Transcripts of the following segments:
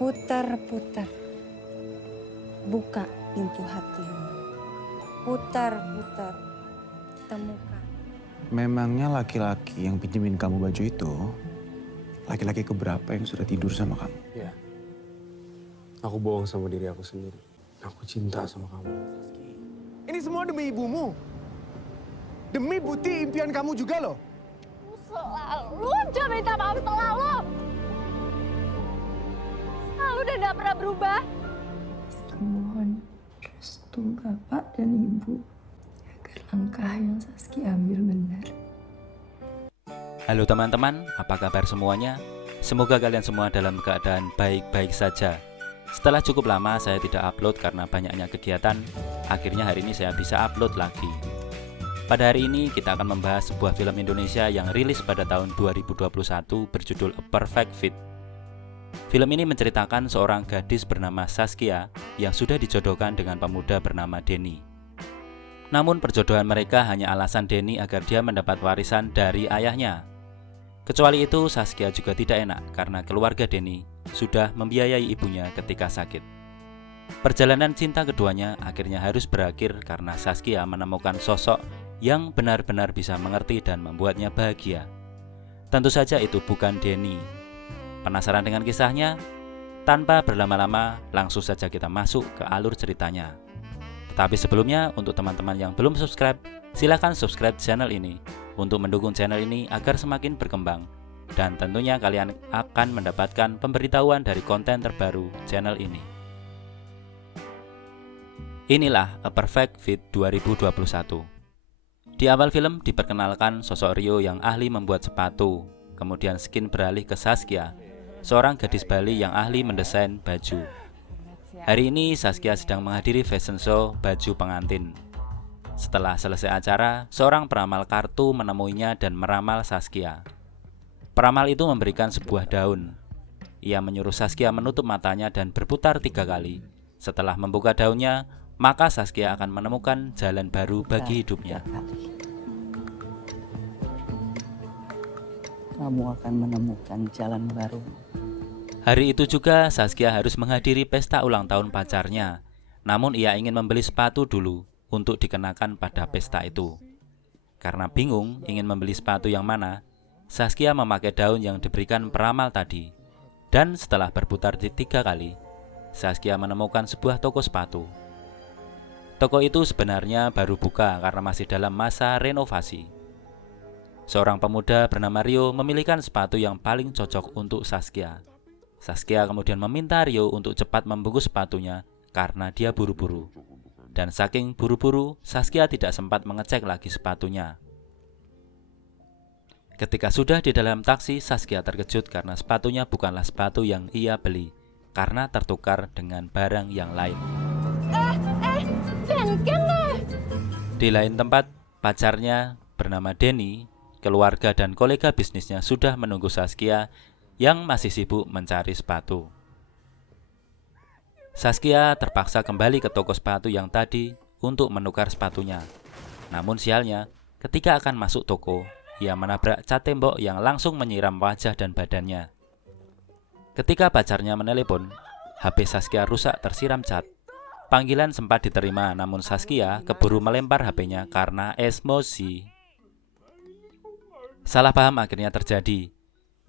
Putar-putar, buka pintu hatimu. Putar-putar, temukan. Memangnya laki-laki yang pinjemin kamu baju itu, laki-laki keberapa yang sudah tidur sama kamu? Ya, aku bohong sama diri aku sendiri. Aku cinta sama kamu. Ini semua demi ibumu. Demi bukti impian kamu juga loh. Selalu aja minta maaf, selalu. Selalu dan gak pernah berubah. Mohon restu Bapak dan Ibu agar langkah yang Saskia ambil benar. Halo teman-teman, apa kabar semuanya? Semoga kalian semua dalam keadaan baik-baik saja. Setelah cukup lama saya tidak upload karena banyaknya kegiatan, akhirnya hari ini saya bisa upload lagi. Pada hari ini kita akan membahas sebuah film Indonesia yang rilis pada tahun 2021 berjudul A Perfect Fit. Film ini menceritakan seorang gadis bernama Saskia yang sudah dijodohkan dengan pemuda bernama Denny. Namun perjodohan mereka hanya alasan Denny agar dia mendapat warisan dari ayahnya. Kecuali itu, Saskia juga tidak enak karena keluarga Denny sudah membiayai ibunya ketika sakit. Perjalanan cinta keduanya akhirnya harus berakhir karena Saskia menemukan sosok yang benar-benar bisa mengerti dan membuatnya bahagia. Tentu saja itu bukan Denny. Penasaran dengan kisahnya? Tanpa berlama-lama, langsung saja kita masuk ke alur ceritanya. Tetapi sebelumnya, untuk teman-teman yang belum subscribe, silakan subscribe channel ini untuk mendukung channel ini agar semakin berkembang. Dan tentunya kalian akan mendapatkan pemberitahuan dari konten terbaru channel ini. Inilah A Perfect Fit 2021. Di awal film diperkenalkan sosok Rio yang ahli membuat sepatu. Kemudian skin beralih ke Saskia, seorang gadis Bali yang ahli mendesain baju. Hari ini Saskia sedang menghadiri fashion show baju pengantin. Setelah selesai acara, seorang peramal kartu menemuinya dan meramal Saskia. Peramal itu memberikan sebuah daun. Ia menyuruh Saskia menutup matanya dan berputar 3 kali. Setelah membuka daunnya, maka Saskia akan menemukan jalan baru bagi hidupnya. Kamu akan menemukan jalan baru. Hari itu juga Saskia harus menghadiri pesta ulang tahun pacarnya. Namun ia ingin membeli sepatu dulu untuk dikenakan pada pesta itu. Karena bingung ingin membeli sepatu yang mana, Saskia memakai daun yang diberikan peramal tadi. Dan setelah berputar 3 kali, Saskia menemukan sebuah toko sepatu. Toko itu sebenarnya baru buka karena masih dalam masa renovasi. Seorang pemuda bernama Rio memilihkan sepatu yang paling cocok untuk Saskia. Saskia kemudian meminta Rio untuk cepat membungkus sepatunya karena dia buru-buru. Dan saking buru-buru, Saskia tidak sempat mengecek lagi sepatunya. Ketika sudah di dalam taksi, Saskia terkejut karena sepatunya bukanlah sepatu yang ia beli, karena tertukar dengan barang yang lain. Di lain tempat, pacarnya bernama Denny, keluarga dan kolega bisnisnya sudah menunggu Saskia yang masih sibuk mencari sepatu. Saskia terpaksa kembali ke toko sepatu yang tadi untuk menukar sepatunya. Namun sialnya, ketika akan masuk toko, ia menabrak cat tembok yang langsung menyiram wajah dan badannya. Ketika pacarnya menelepon, HP Saskia rusak tersiram cat. Panggilan sempat diterima, namun Saskia keburu melempar HP-nya karena emosi. Salah paham akhirnya terjadi.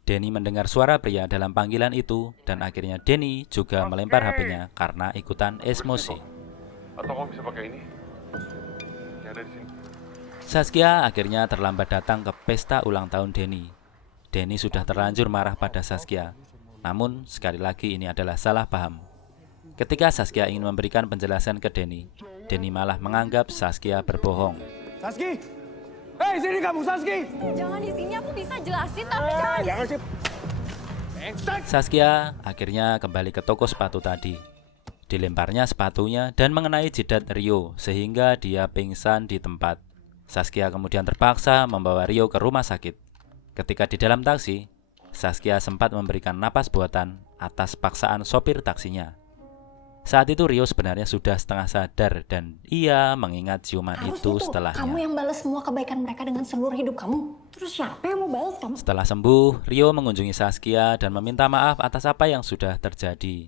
Denny mendengar suara pria dalam panggilan itu dan akhirnya Denny juga melempar HP-nya karena ikutan emosi. Atau kamu bisa pakai ini? Yang ada di sini. Saskia akhirnya terlambat datang ke pesta ulang tahun Denny. Denny sudah terlanjur marah pada Saskia. Namun sekali lagi ini adalah salah paham. Ketika Saskia ingin memberikan penjelasan ke Denny, Denny malah menganggap Saskia berbohong. Saski! Hei, sini kamu, Saski! Jangan di sini, aku bisa jelasin tapi jangan. Jangan sih. Saskia akhirnya kembali ke toko sepatu tadi. Dilemparnya sepatunya dan mengenai jidat Rio sehingga dia pingsan di tempat. Saskia kemudian terpaksa membawa Rio ke rumah sakit. Ketika di dalam taksi, Saskia sempat memberikan napas buatan atas paksaan sopir taksinya. Saat itu Rio sebenarnya sudah setengah sadar dan ia mengingat ciuman itu setelahnya. Kamu yang balas semua kebaikan mereka dengan seluruh hidup kamu. Terus siapa yang mau balas kamu? Setelah sembuh, Rio mengunjungi Saskia dan meminta maaf atas apa yang sudah terjadi.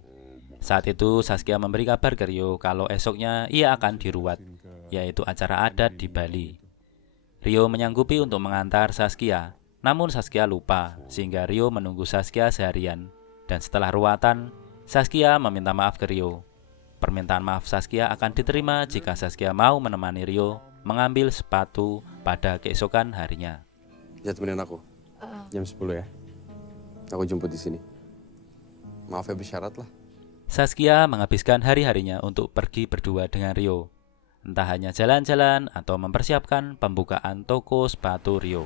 Saat itu Saskia memberi kabar ke Rio kalau esoknya ia akan diruat, yaitu acara adat di Bali. Rio menyanggupi untuk mengantar Saskia, namun Saskia lupa sehingga Rio menunggu Saskia seharian. Dan setelah ruatan, Saskia meminta maaf ke Rio. Permintaan maaf Saskia akan diterima jika Saskia mau menemani Rio mengambil sepatu pada keesokan harinya. Ya temenin aku. Jam 10 ya. Aku jemput di sini. Maaf ya bersyarat lah. Saskia menghabiskan hari-harinya untuk pergi berdua dengan Rio. Entah hanya jalan-jalan atau mempersiapkan pembukaan toko sepatu Rio.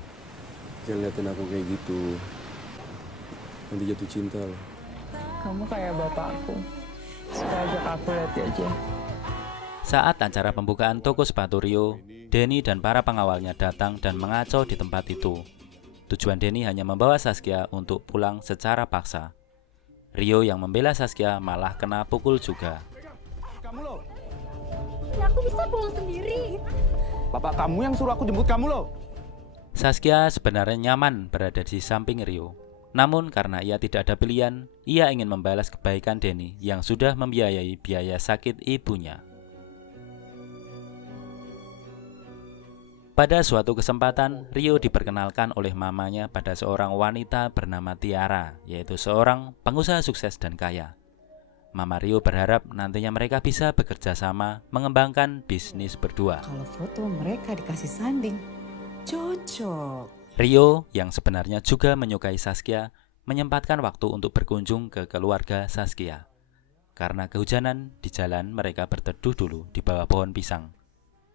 Jangan liatin aku kayak gitu. Nanti jatuh cinta loh. Kamu kayak bapakku. Suka ajak aku lihat aja. Saat acara pembukaan toko sepatu Rio, Denny dan para pengawalnya datang dan mengacau di tempat itu. Tujuan Denny hanya membawa Saskia untuk pulang secara paksa. Rio yang membela Saskia malah kena pukul juga. Kamu loh. Ya aku bisa pulang sendiri. Bapak kamu yang suruh aku jemput kamu loh. Saskia sebenarnya nyaman berada di samping Rio. Namun karena ia tidak ada pilihan, ia ingin membalas kebaikan Denny yang sudah membiayai biaya sakit ibunya. Pada suatu kesempatan, Rio diperkenalkan oleh mamanya pada seorang wanita bernama Tiara, yaitu seorang pengusaha sukses dan kaya. Mama Rio berharap nantinya mereka bisa bekerja sama mengembangkan bisnis berdua. Kalau foto mereka dikasih sanding, cocok. Rio yang sebenarnya juga menyukai Saskia menyempatkan waktu untuk berkunjung ke keluarga Saskia. Karena kehujanan di jalan, mereka berteduh dulu di bawah pohon pisang.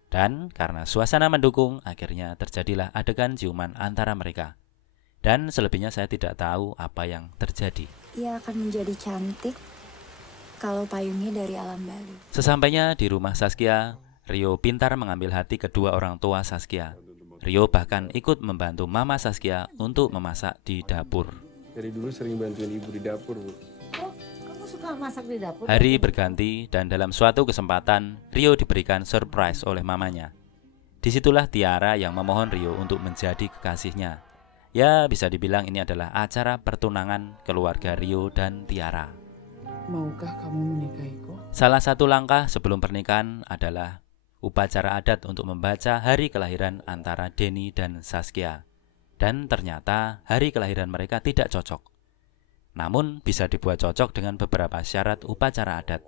Dan karena suasana mendukung, akhirnya terjadilah adegan ciuman antara mereka. Dan selebihnya saya tidak tahu apa yang terjadi. Ia akan menjadi cantik kalau payungnya dari alam Bali. Sesampainya di rumah Saskia, Rio pintar mengambil hati kedua orang tua Saskia. Rio bahkan ikut membantu mama Saskia untuk memasak di dapur. Dari dulu sering bantuin ibu di dapur, Bu. Kamu suka masak di dapur? Hari berganti dan dalam suatu kesempatan, Rio diberikan surprise oleh mamanya. Disitulah Tiara yang memohon Rio untuk menjadi kekasihnya. Ya, bisa dibilang ini adalah acara pertunangan keluarga Rio dan Tiara. Maukah kamu menikahiku? Salah satu langkah sebelum pernikahan adalah upacara adat untuk membaca hari kelahiran antara Denny dan Saskia. Dan ternyata hari kelahiran mereka tidak cocok. Namun bisa dibuat cocok dengan beberapa syarat upacara adat.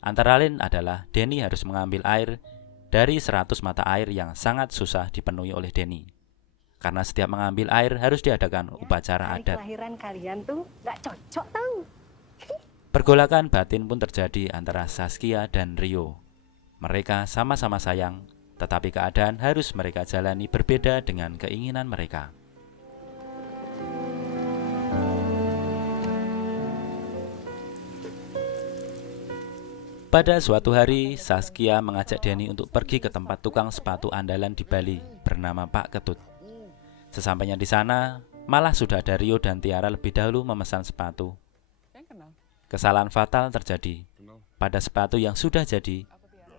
Antara lain adalah Denny harus mengambil air dari 100 mata air yang sangat susah dipenuhi oleh Denny. Karena setiap mengambil air harus diadakan upacara adat. Kelahiran kalian tuh gak cocok tau. Pergolakan batin pun terjadi antara Saskia dan Rio. Mereka sama-sama sayang, tetapi keadaan harus mereka jalani berbeda dengan keinginan mereka. Pada suatu hari, Saskia mengajak Denny untuk pergi ke tempat tukang sepatu andalan di Bali bernama Pak Ketut. Sesampainya di sana, malah sudah ada Rio dan Tiara lebih dahulu memesan sepatu. Kesalahan fatal terjadi. Pada sepatu yang sudah jadi,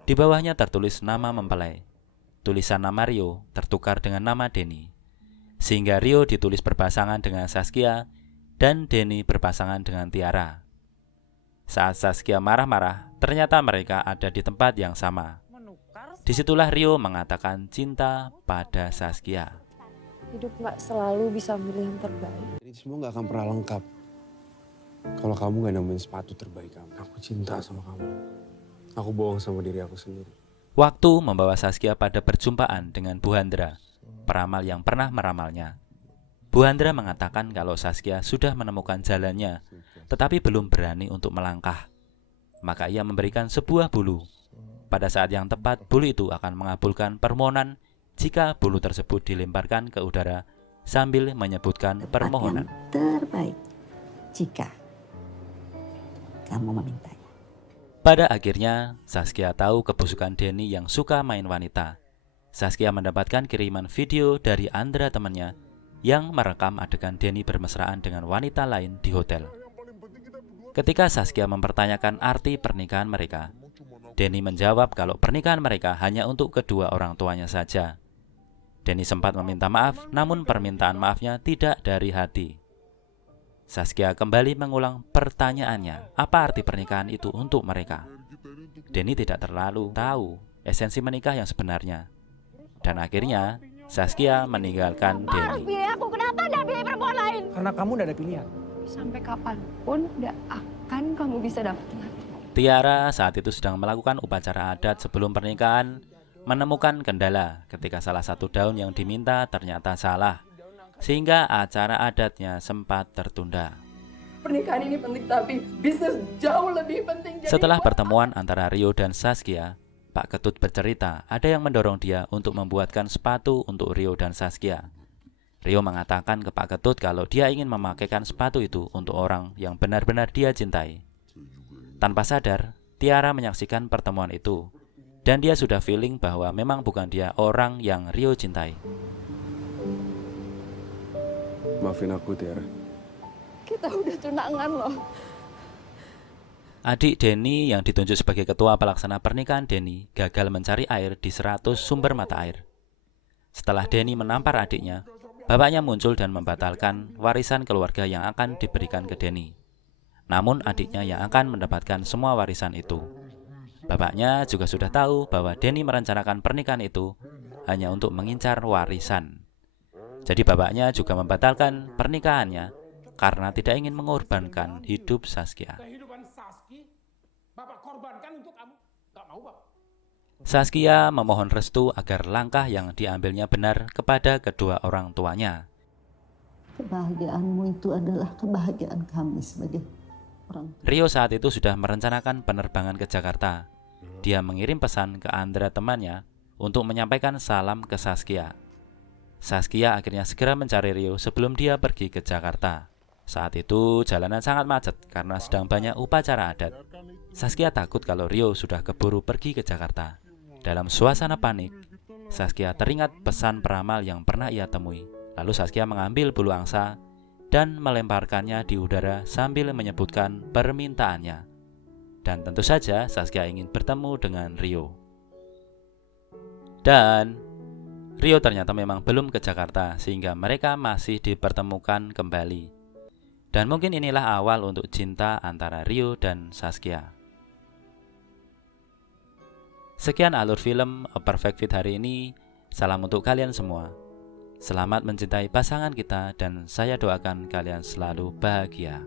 di bawahnya tertulis nama mempelai. Tulisan nama Rio tertukar dengan nama Denny. Sehingga Rio ditulis berpasangan dengan Saskia dan Denny berpasangan dengan Tiara. Saat Saskia marah-marah, ternyata mereka ada di tempat yang sama. Disitulah Rio mengatakan cinta pada Saskia. Hidup gak selalu bisa milih yang terbaik. Ini semua gak akan pernah lengkap kalau kamu gak nemuin sepatu terbaik kamu. Aku cinta sama kamu. Aku bohong sama diri aku sendiri. Waktu membawa Saskia pada perjumpaan dengan Bu Handra, peramal yang pernah meramalnya. Bu Handra mengatakan kalau Saskia sudah menemukan jalannya, tetapi belum berani untuk melangkah. Maka ia memberikan sebuah bulu. Pada saat yang tepat, bulu itu akan mengabulkan permohonan jika bulu tersebut dilemparkan ke udara sambil menyebutkan permohonan. Terbaik jika kamu memintanya. Pada akhirnya, Saskia tahu kebusukan Denny yang suka main wanita. Saskia mendapatkan kiriman video dari Andra temannya yang merekam adegan Denny bermesraan dengan wanita lain di hotel. Ketika Saskia mempertanyakan arti pernikahan mereka, Denny menjawab kalau pernikahan mereka hanya untuk kedua orang tuanya saja. Denny sempat meminta maaf, namun permintaan maafnya tidak dari hati. Saskia kembali mengulang pertanyaannya, apa arti pernikahan itu untuk mereka? Denny tidak terlalu tahu esensi menikah yang sebenarnya. Dan akhirnya, Saskia meninggalkan Denny. Pilih aku, kenapa nggak pilih perempuan lain? Karena kamu udah ada pilihan. Sampai kapanpun gak akan kamu bisa dapetin hati. Tiara saat itu sedang melakukan upacara adat sebelum pernikahan, menemukan kendala ketika salah satu daun yang diminta ternyata salah, sehingga acara adatnya sempat tertunda. Pernikahan ini penting tapi bisnis jauh lebih penting. Setelah pertemuan antara Rio dan Saskia, Pak Ketut bercerita ada yang mendorong dia untuk membuatkan sepatu untuk Rio dan Saskia. Rio mengatakan ke Pak Ketut kalau dia ingin memakaikan sepatu itu untuk orang yang benar-benar dia cintai. Tanpa sadar, Tiara menyaksikan pertemuan itu, dan dia sudah feeling bahwa memang bukan dia orang yang Rio cintai. Maafin aku, Tiara. Kita udah tunangan loh. Adik Denny yang ditunjuk sebagai ketua pelaksana pernikahan Denny gagal mencari air di 100 sumber mata air. Setelah Denny menampar adiknya, bapaknya muncul dan membatalkan warisan keluarga yang akan diberikan ke Denny. Namun adiknya yang akan mendapatkan semua warisan itu. Bapaknya juga sudah tahu bahwa Denny merencanakan pernikahan itu hanya untuk mengincar warisan. Jadi bapaknya juga membatalkan pernikahannya karena tidak ingin mengorbankan hidup Saskia. Saskia memohon restu agar langkah yang diambilnya benar kepada kedua orang tuanya. Kebahagiaanmu itu adalah kebahagiaan kami sebagai orang tua. Rio saat itu sudah merencanakan penerbangan ke Jakarta. Dia mengirim pesan ke Andra temannya untuk menyampaikan salam ke Saskia. Saskia akhirnya segera mencari Rio sebelum dia pergi ke Jakarta. Saat itu jalanan sangat macet karena sedang banyak upacara adat. Saskia takut kalau Rio sudah keburu pergi ke Jakarta. Dalam suasana panik, Saskia teringat pesan peramal yang pernah ia temui. Lalu Saskia mengambil bulu angsa dan melemparkannya di udara sambil menyebutkan permintaannya. Dan tentu saja Saskia ingin bertemu dengan Rio. Dan Rio ternyata memang belum ke Jakarta sehingga mereka masih dipertemukan kembali. Dan mungkin inilah awal untuk cinta antara Rio dan Saskia. Sekian alur film A Perfect Fit hari ini. Salam untuk kalian semua. Selamat mencintai pasangan kita dan saya doakan kalian selalu bahagia.